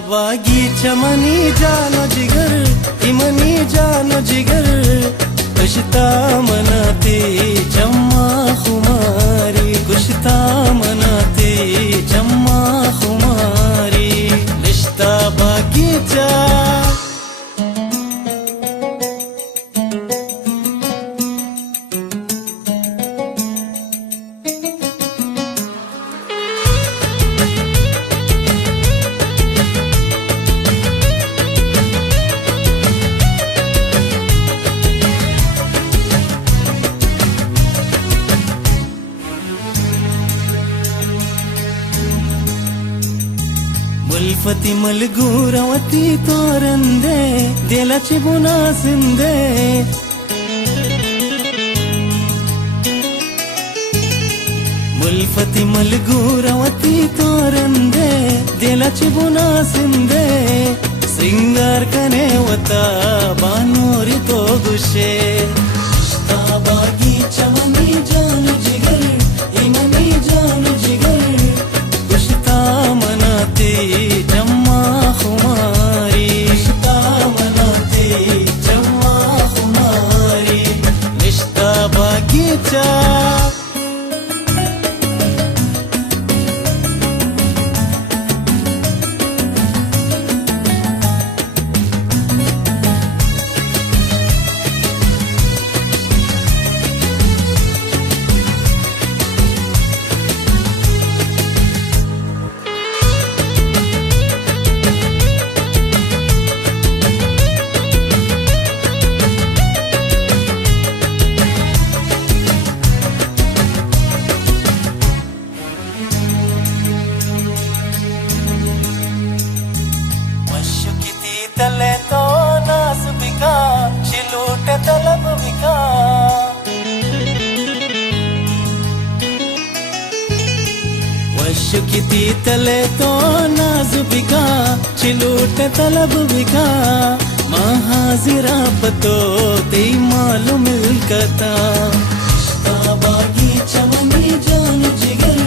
बागीचा मनी जानो जिगर इमनी जानो जिगर कुश्ता मनाते जम्मा खुमारी कुश्ता मनाते जम्मा खुमारी रिश्ता बागीचा मुल्फती मलगूरवती तोरंदे दिलाची बुना सिंदे मुल्फती मलगूरवती तोरंदे दिलाची बुना सिंदे सिंगार कने वता बानोरी तो गुशे बागीचा मनी जान जिगर इमनी जान जिगर कुश्ता मनाते जम्मा खुमारी कुश्ता मनाते जम्मा खुमारी रिश्ता बागीचा तले तो नास बिका शिलूट तलब बिका वश किती तले तो नास बिका शिलूट तलब बिका महाजिरा पतो ते मालूम मिलकता बागीचा मनी जान जिगर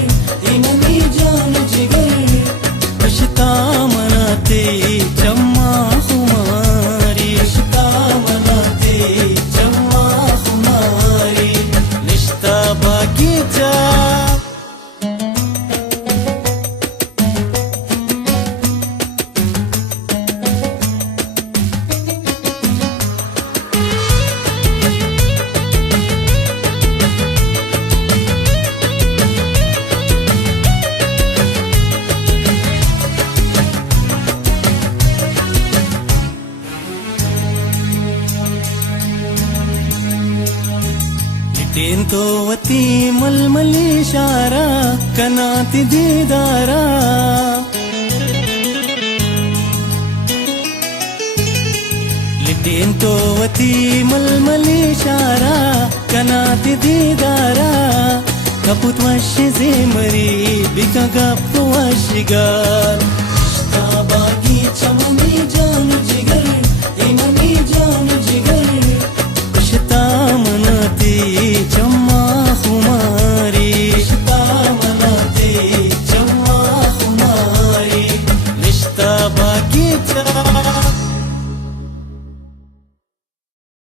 इमनी जान जिगर कुश्ता मनाते जम्मा खुमारी कुश्ता मनाते जम्मा खुमारी रिश्ता बागीचा तो वती मलमली शारा कनाती दीदारा लिटेन तो वती मलमली शारा कनाती दीदारा कपुत वशी जेमरी बिका गप वशिगार बागीचा मनी जान जिगर इमनी जान जिगर कुश्ता मनाते जम्मा खुमारी कुश्ता मनाते जम्मा खुमारी रिश्ता बाकी